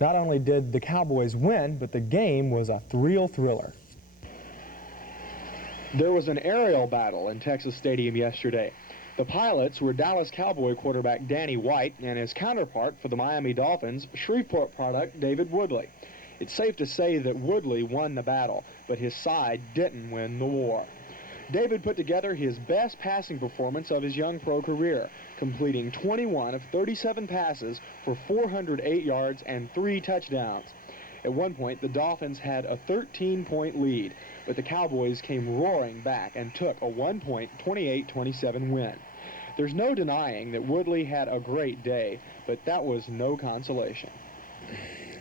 Not only did the Cowboys win, but the game was a real thriller. There was an aerial battle in Texas Stadium yesterday. The pilots were Dallas Cowboy quarterback Danny White and his counterpart for the Miami Dolphins, Shreveport product David Woodley. It's safe to say that Woodley won the battle, but his side didn't win the war. David put together his best passing performance of his young pro career, completing 21 of 37 passes for 408 yards and 3 touchdowns. At one point, the Dolphins had a 13-point lead, but the Cowboys came roaring back and took a 1-point, 28-27 win. There's no denying that Woodley had a great day, but that was no consolation.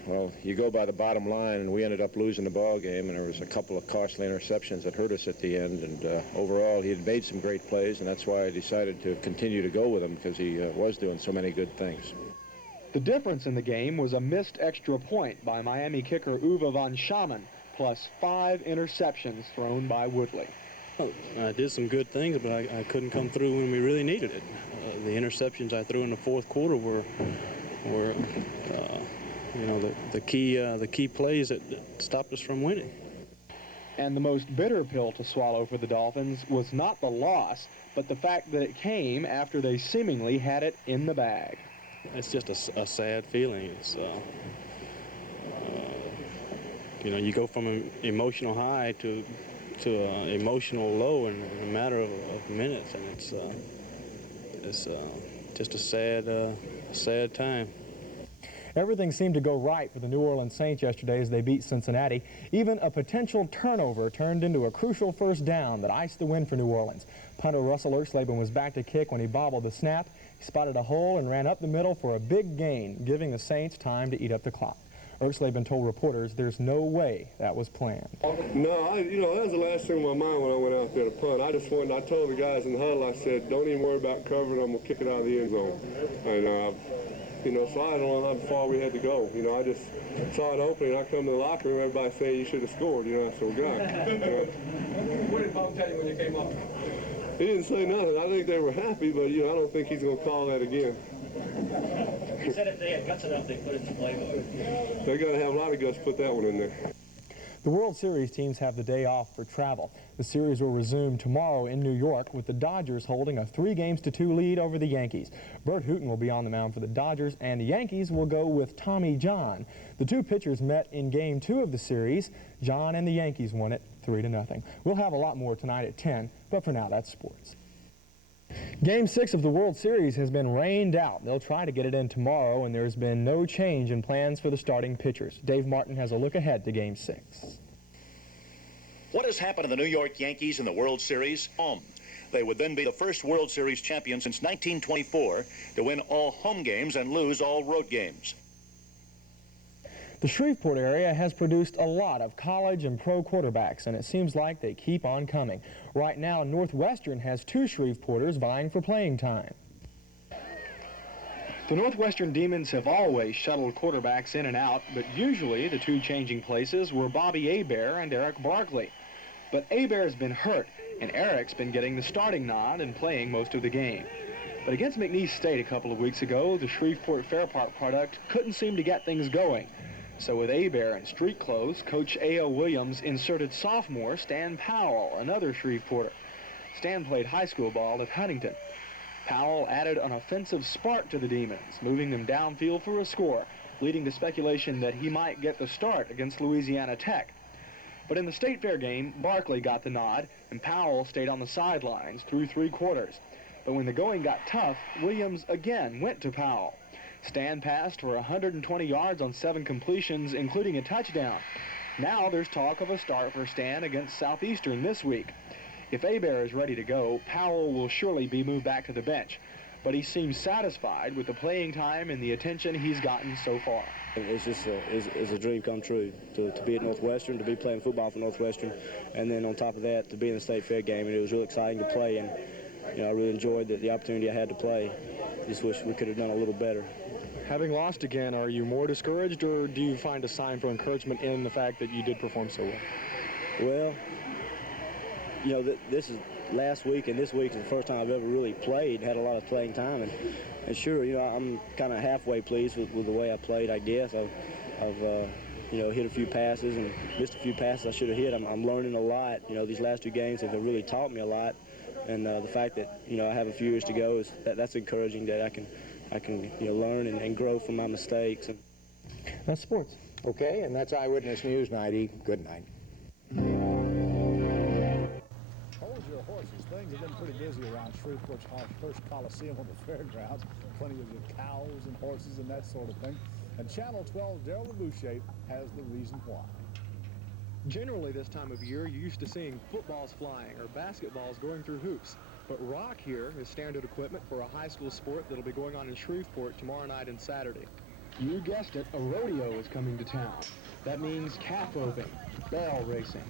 Well, you go by the bottom line, and we ended up losing the ball game, and there was a couple of costly interceptions that hurt us at the end. And overall, he had made some great plays, and that's why I decided to continue to go with him, because he was doing so many good things. The difference in the game was a missed extra point by Miami kicker Uwe von Schaman, plus 5 interceptions thrown by Woodley. Well, I did some good things, but I couldn't come through when we really needed it. The interceptions I threw in the fourth quarter were you know, the key plays that stopped us from winning. And the most bitter pill to swallow for the Dolphins was not the loss, but the fact that it came after they seemingly had it in the bag. It's just a sad feeling. It's you know, you go from an emotional high to an emotional low in a matter of minutes, and it's just a sad time. Everything seemed to go right for the New Orleans Saints yesterday as they beat Cincinnati. Even a potential turnover turned into a crucial first down that iced the win for New Orleans. Punter Russell Ersleben was back to kick when he bobbled the snap. He spotted a hole and ran up the middle for a big gain, giving the Saints time to eat up the clock. Ersleben told reporters there's no way that was planned. No, you know, that was the last thing on my mind when I went out there to punt. I told the guys in the huddle, I said, don't even worry about covering, I'm going to kick it out of the end zone. And, you know, so I don't know how far we had to go. You know, I just saw an opening. I come to the locker room, everybody saying you should have scored. You know, I said, well, God. What did Bob tell you when you came up? He didn't say nothing. I think they were happy, but, you know, I don't think he's going to call that again. He said if they had guts enough, they'd put it in the playbook. They got to have a lot of guts to put that one in there. The World Series teams have the day off for travel. The series will resume tomorrow in New York, with the Dodgers holding a 3-2 lead over the Yankees. Bert Hooton will be on the mound for the Dodgers, and the Yankees will go with Tommy John. The two pitchers met in Game 2 of the series. John and the Yankees won it 3-0. We'll have a lot more tonight at 10, but for now, that's sports. Game 6 of the World Series has been rained out. They'll try to get it in tomorrow, and there's been no change in plans for the starting pitchers. Dave Martin has a look ahead to Game 6. What has happened to the New York Yankees in the World Series? They would then be the first World Series champion since 1924 to win all home games and lose all road games. The Shreveport area has produced a lot of college and pro quarterbacks, and it seems like they keep on coming. Right now, Northwestern has 2 Shreveporters vying for playing time. The Northwestern Demons have always shuttled quarterbacks in and out, but usually the two changing places were Bobby Hebert and Eric Barkley. But Hebert's been hurt, and Eric's been getting the starting nod and playing most of the game. But against McNeese State a couple of weeks ago, the Shreveport Fair Park product couldn't seem to get things going. So with Hebert in street clothes, Coach A.O. Williams inserted sophomore Stan Powell, another Shreveporter. Stan played high school ball at Huntington. Powell added an offensive spark to the Demons, moving them downfield for a score, leading to speculation that he might get the start against Louisiana Tech. But in the State Fair game, Barkley got the nod, and Powell stayed on the sidelines through 3 quarters. But when the going got tough, Williams again went to Powell. Stan passed for 120 yards on 7 completions, including a touchdown. Now there's talk of a start for Stan against Southeastern this week. If Hebert is ready to go, Powell will surely be moved back to the bench. But he seems satisfied with the playing time and the attention he's gotten so far. It's just it's a dream come true to be at Northwestern, to be playing football for Northwestern, and then on top of that, to be in the State Fair game. And it was really exciting to play, and you know, I really enjoyed the opportunity I had to play. Just wish we could have done a little better. Having lost again, are you more discouraged, or do you find a sign for encouragement in the fact that you did perform so well? Well, you know, this last week and this week is the first time I've ever really played, had a lot of playing time, and sure, you know, I'm kind of halfway pleased with the way I played, I guess. I've you know, hit a few passes and missed a few passes I should have hit. I'm learning a lot. You know, these last 2 games have really taught me a lot, and the fact that, you know, I have a few years to go is that's encouraging, that I can you know, learn and grow from my mistakes. That's sports. Okay, and that's Eyewitness News 90. Good night. Hold your horses. Things have been pretty busy around Shreveport's First Coliseum on the fairgrounds. Plenty of cows and horses and that sort of thing. And Channel 12's Darrell Rebouche has the reason why. Generally this time of year, you're used to seeing footballs flying or basketballs going through hoops. But rock here is standard equipment for a high school sport that'll be going on in Shreveport tomorrow night and Saturday. You guessed it, a rodeo is coming to town. That means calf roping, barrel racing,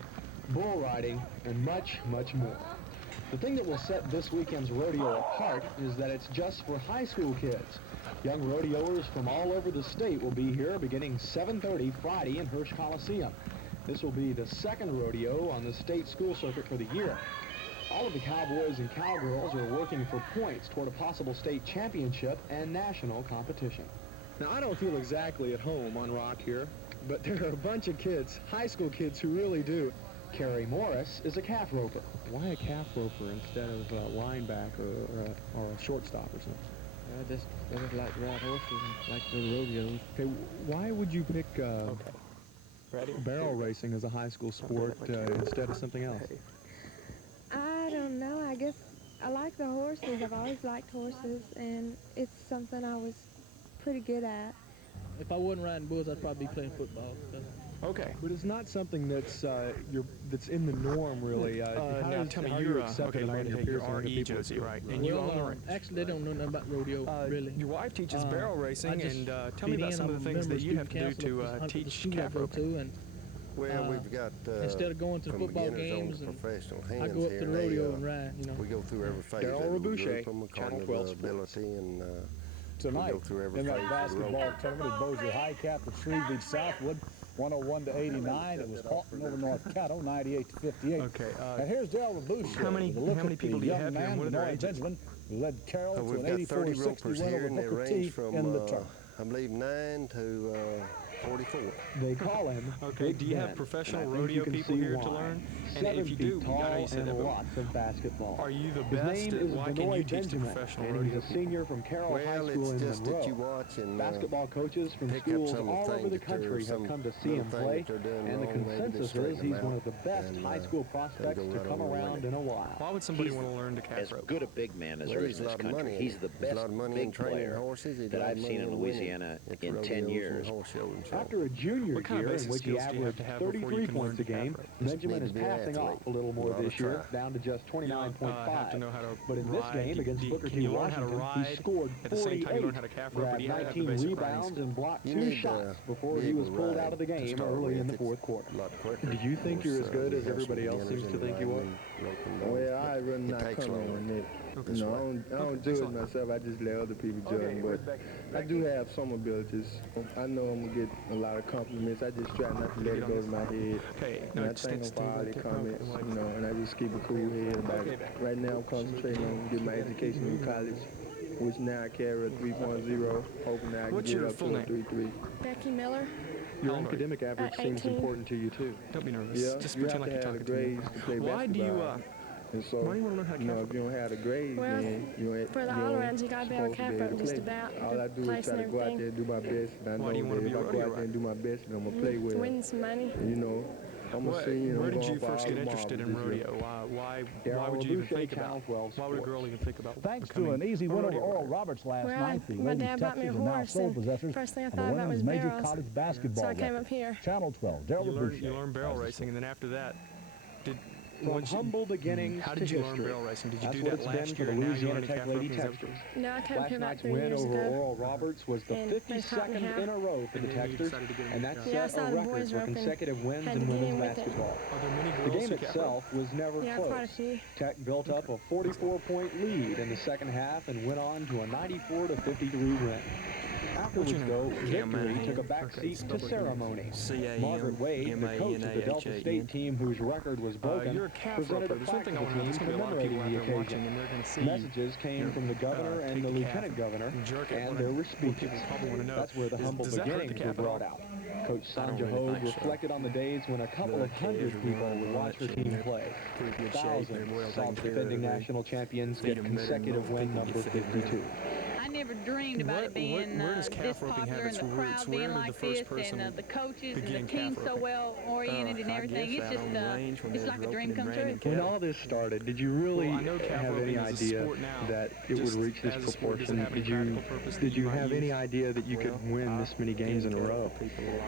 bull riding, and much, much more. The thing that will set this weekend's rodeo apart is that it's just for high school kids. Young rodeoers from all over the state will be here beginning 7:30 Friday in Hirsch Coliseum. This will be the second rodeo on the state school circuit for the year. All of the cowboys and cowgirls are working for points toward a possible state championship and national competition. Now, I don't feel exactly at home on rock here, but there are a bunch of kids, high school kids, who really do. Carrie Morris is a calf roper. Why a calf roper instead of a linebacker or a shortstop or something? I just like to ride horses and like the rodeos. Okay, why would you pick barrel racing as a high school sport instead of something else? I don't know. I guess I like the horses. I've always liked horses, and it's something I was pretty good at. If I wasn't riding bulls, I'd probably be playing football. Okay, but it's not something that's that's in the norm, really. Now tell me, you're okay. You're RE Josie, right? And you own the ranch. Actually, they don't know nothing about rodeo, really. Your wife teaches barrel racing, and tell me about some of the things that you have to do to teach calf roping. Well, we've got instead of going to football games and professional hands I go up to the rodeo and ride. You know, we go through every phase. Darrell Rebouche, Channel 12 ability and tonight in that basketball tournament at Bossier High cap at Shreve beat Southwood 101-89. It was Halton over North Caddo 98-58. Okay. And here's Darrell Rebouche. How many people do you have here? What are their ages? Benjamin, who led Carroll to an we've got 30 ropers 84-60 here, win and over they Booker T range from in the tournament. I believe 9 to 44. They call him Okay, do you have professional rodeo people here to learn? And if you do, I know you said that, lots of basketball. Are you the His best? name is Why can Benoit you teach the Benjamin, professional and rodeo he's a senior from Carroll High Well, School it's in just that you Monroe. watch and Basketball coaches from pick up schools some of all the over the things that country they're- have come to some see him little play, things that they're doing and the wrong, maybe to consensus is straighten he's them one out, of the best and, high school prospects go to right come on around winning. in a while. Why would somebody want to learn to calf as rope? good a big man as Well, there there's is a in this lot of country. money. He's the There's a lot best of money in big training player horses. There's a that lot of I've money seen in winning Louisiana at in rodeos 10 and years. horse shows and so on. After a junior What kind of year in basic which he skills do you have averaged to have before you 33 can points a learn game, calf rope? Benjamin Need is to be an passing athlete. off a little more A lot this of year, try. down to just You have to 29.5. know how to But in this ride. game against Booker Can T. you learn how to Washington, he ride scored at the same time you learn 48, how to calf rope? Or grabbed do you have to have the 19 basic rebounds, brains? and blocked You 2 need shots to before be he able was to pulled ride out of the to game start early in the with. fourth quarter. A lot quicker. Do you think you're as good as We have some everybody else beginners seems to in think you are? riding and roping dogs, Well, I but really it not takes comment longer. on it. Okay, You know, I don't do it myself. I just let other people judge me. But I do have some abilities. I know I'm gonna get a lot of compliments. I just try not to let it go to my head. Okay, And no, I think just about all the stay comments, you know, and I just keep a cool head about it. Right now, I'm concentrating on getting my education in college, which now I carry a 3.0, hoping that I can What's get your up full to a name? 3.3. Becky Miller. Your academic average seems 18. important to you, too. Don't be nervous. Yeah, Just you pretend have like to you're have the talking to me. grades to play Why do you, basketball. And so, why do you want to learn how to you know, calf if you don't have the grades, Well, then you ain't for the you all-arounds, ain't you gotta be able to supposed calf able rope to just play. about, All I do is place try to and go out everything. there and do my best, and I Why do you know wanna that be if a I go rodeo out there and do my best, then I'm gonna play well. Win some money. And, you know, I'm a senior. Where I'm did you going for first all get the interested in marbles this year. rodeo? Why Darrell would you even Rebouche, think Channel about? 12 Why would a Sports. girl even think about Thanks to becoming an easy a win over rodeo Oral rider? Roberts last Well, night, the my Lady dad bought me a Texans are now horse, sole and possessors first thing I of the thought about women's was major barrels. college basketball So I came record. up here. Channel 12, Darrell You Rebouche. learned barrel racing, and then after that, From once you- humble beginnings how to did you learn history. barrel racing? Did you That's do what that it's last been for year, the and now you're Louisiana learning Tech calf Lady roping? Is that what- Texters. No, I came up Last here about night's 3 win years over ago. Oral Roberts was the And they taught me 52nd how. in a row for the And then you Texters, decided to get into and that that. Yeah, I set saw a the record boys for roping. consecutive wins Had in to get women's in with it. basketball. Are there many The girls game who calf rope? itself was never Yeah, quite a close. few. Tech built up a 44-point lead in the second half and went on to a 94-53 win. Afterwards, though, victory took a back seat to ceremony. Margaret Wade, the coach of the Delta State team whose record was broken, presented a plaque to the team commemorating the occasion. Messages came from the governor and the lieutenant governor, and there were speeches. That's where the humble beginnings were brought out. Coach Sanja Hogue reflected on the days when a couple of hundred people would watch her team play. Thousands saw the defending national champions get consecutive win number 52. I never dreamed about it being this popular and the crowd being like this, and the coaches and the team so well oriented and everything. It's just it's like a dream come true. When all this started, did you really have any idea that it would reach this proportion? Did you have any idea that you could win this many games in a row?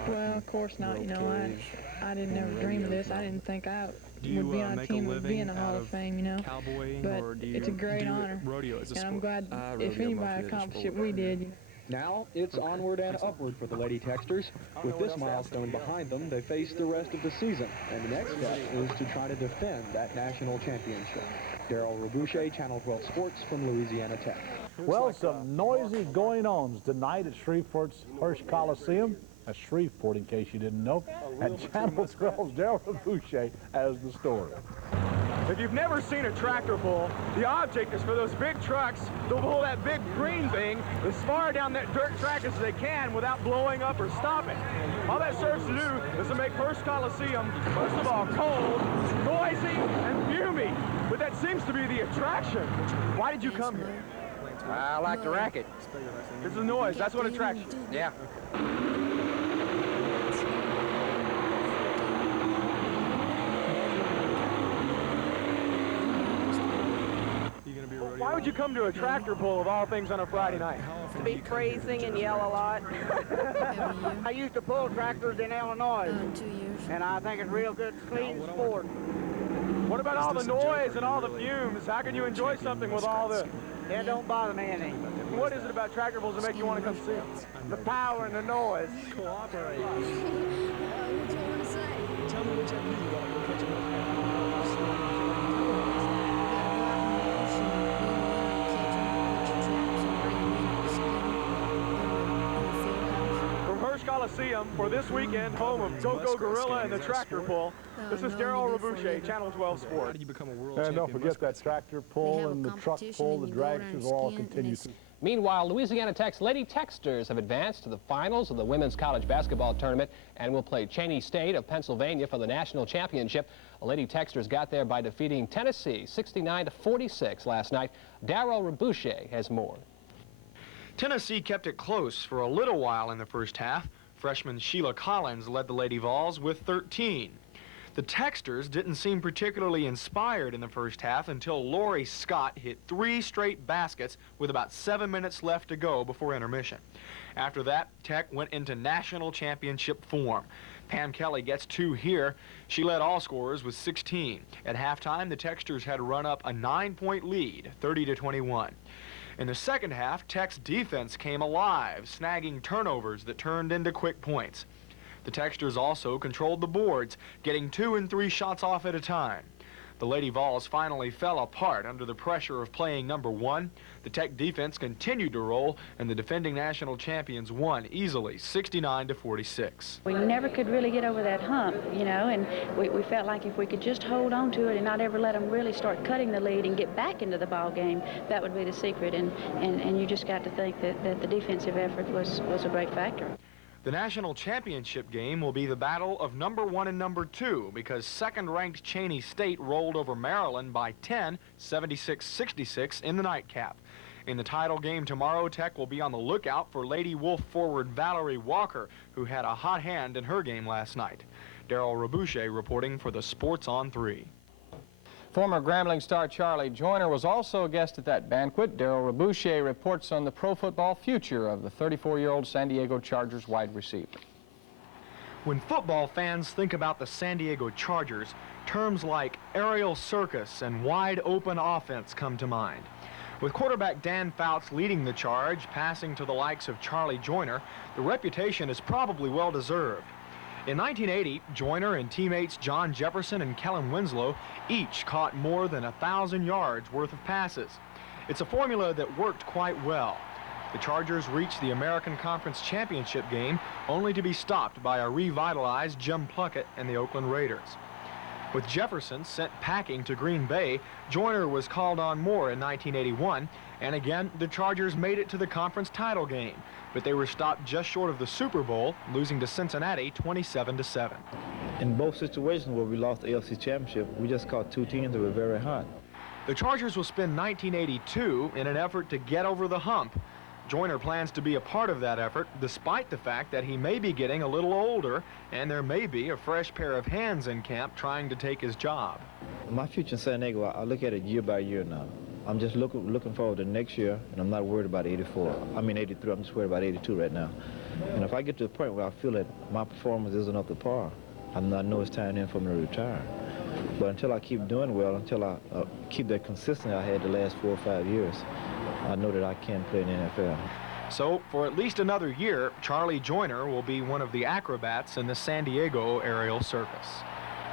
Well, of course not. You know, I didn't ever dream of this. I didn't think I would be on a team would be in the Hall of Fame, you know. But it's a great honor, and I'm glad if anybody accomplished it, we did. Now it's onward and upward for the Lady Texters. With this milestone behind them, they face the rest of the season, and the next step is to try to defend that national championship. Darrell Rebouche, Channel 12 Sports from Louisiana Tech. Well, some noisy going-ons tonight at Shreveport's Hirsch Coliseum. That's Shreveport, in case you didn't know. And Channel 12's Darrell Rebouche has the story. If you've never seen a tractor pull, the object is for those big trucks to pull that big green thing as far down that dirt track as they can without blowing up or stopping. All that serves to do is to make Hirsch Coliseum, first of all, cold, noisy, and fuming. But that seems to be the attraction. Why did you come here? I like the racket. It's the noise. That's what attracts you. Yeah. Why would you come to a tractor pull of all things on a Friday night? To be freezing and yell a lot. I used to pull tractors in Illinois, 2 years. and I think it's real good, clean sport. What about all the noise and all the fumes? How can you enjoy something with all this? It don't bother me any. What is it about tractor pulls that make you want to come see them? The power and the noise. Cooperate. What do you want to say? Tell me which of you got to go catch them. Coliseum for this weekend, home of Go-Go Gorilla and the tractor pull. This is Darrell Rebouche, Channel 12 Sports. And don't forget that tractor pull and the truck pull, the drag shows all continue. Meanwhile, Louisiana Tech's Lady Texters have advanced to the finals of the women's college basketball tournament and will play Cheney State of Pennsylvania for the national championship. The Lady Texters got there by defeating Tennessee 69-46 last night. Darrell Rebouche has more. Tennessee kept it close for a little while in the first half. Freshman Sheila Collins led the Lady Vols with 13. The Texters didn't seem particularly inspired in the first half until Lori Scott hit 3 straight baskets with about 7 minutes left to go before intermission. After that, Tech went into national championship form. Pam Kelly gets 2 here. She led all scorers with 16. At halftime, the Texters had run up a 9-point lead, 30-21. In the second half, Tech's defense came alive, snagging turnovers that turned into quick points. The Texters also controlled the boards, getting 2 and 3 shots off at a time. The Lady Vols finally fell apart under the pressure of playing number 1. The Tech defense continued to roll, and the defending national champions won easily, 69-46. We never could really get over that hump, you know, and we felt like if we could just hold on to it and not ever let them really start cutting the lead and get back into the ball game, that would be the secret. And you just got to think that the defensive effort was a great factor. The national championship game will be the battle of number 1 and number 2 because second-ranked Cheney State rolled over Maryland by 10, 76-66 in the nightcap. In the title game tomorrow, Tech will be on the lookout for Lady Wolf forward Valerie Walker, who had a hot hand in her game last night. Darrell Rebouche reporting for the Sports on 3. Former Grambling star Charlie Joyner was also a guest at that banquet. Darrell Rebouche reports on the pro football future of the 34-year-old San Diego Chargers wide receiver. When football fans think about the San Diego Chargers, terms like aerial circus and wide open offense come to mind. With quarterback Dan Fouts leading the charge, passing to the likes of Charlie Joyner, the reputation is probably well deserved. In 1980, Joyner and teammates John Jefferson and Kellen Winslow each caught more than 1,000 yards worth of passes. It's a formula that worked quite well. The Chargers reached the American Conference Championship game only to be stopped by a revitalized Jim Plunkett and the Oakland Raiders. With Jefferson sent packing to Green Bay, Joyner was called on more in 1981, and again, the Chargers made it to the conference title game, but they were stopped just short of the Super Bowl, losing to Cincinnati 27-7. In both situations where we lost the AFC Championship, we just caught two teams that were very hot. The Chargers will spend 1982 in an effort to get over the hump. Joyner plans to be a part of that effort, despite the fact that he may be getting a little older, and there may be a fresh pair of hands in camp trying to take his job. My future in San Diego, I look at it year by year now. I'm just looking forward to next year, and I'm not worried about 84. I mean 83, I'm just worried about 82 right now. And if I get to the point where I feel that my performance isn't up to par, I know it's time in for me to retire. But until I keep doing well, until I keep that consistency I had the last 4 or 5 years, I know that I can play in the NFL. So, for at least another year, Charlie Joyner will be one of the acrobats in the San Diego aerial circus.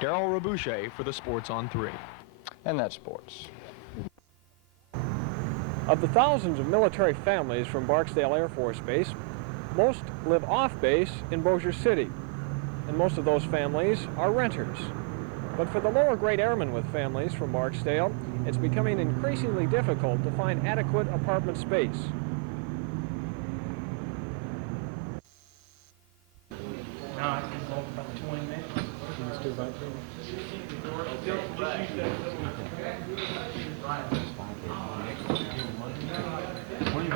Darrell Rebouche for the Sports on 3. And that's sports. Of the thousands of military families from Barksdale Air Force Base, most live off base in Bossier City, and most of those families are renters. But for the lower grade airmen with families from Barksdale, it's becoming increasingly difficult to find adequate apartment space. What do you